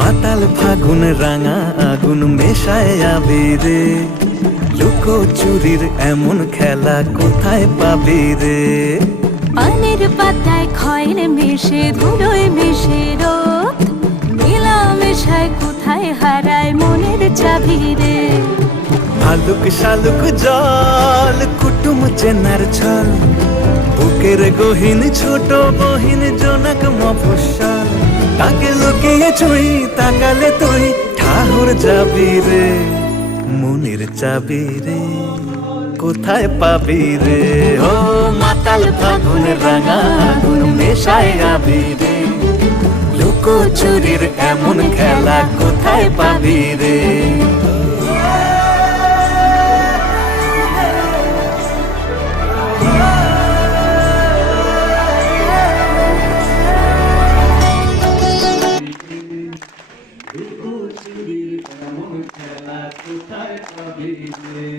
মাতাল ফাগুন রাঙা আগুন মেশায় আবিরে, লুকো চুরির এমন খেলা কোথায় পাবি রে? পানের পাতায় খয়ের মিশে ধুলোয় মিশে রোদ, নীলা মেশায় কোথায় হারায় মনের চাবি রে? ভালুক শালুক জল কুটুম চেনার ছল, বুকের গহীন ছোট বহিন জনক মফস্বল, তাকে লুকিয়ে ছুঁই তাকালে তুই ঠাহর যাবি রে। মনের চাবি রে কোথায় পাবি রে? ও মাতাল ফাগুন রাঙা আগুন মেশায় আবিরে, লুকো চুরির এমন খেলা কোথায় পাবি রে? লুকো চুরির এমন খেলা কোথায় পাবি রে?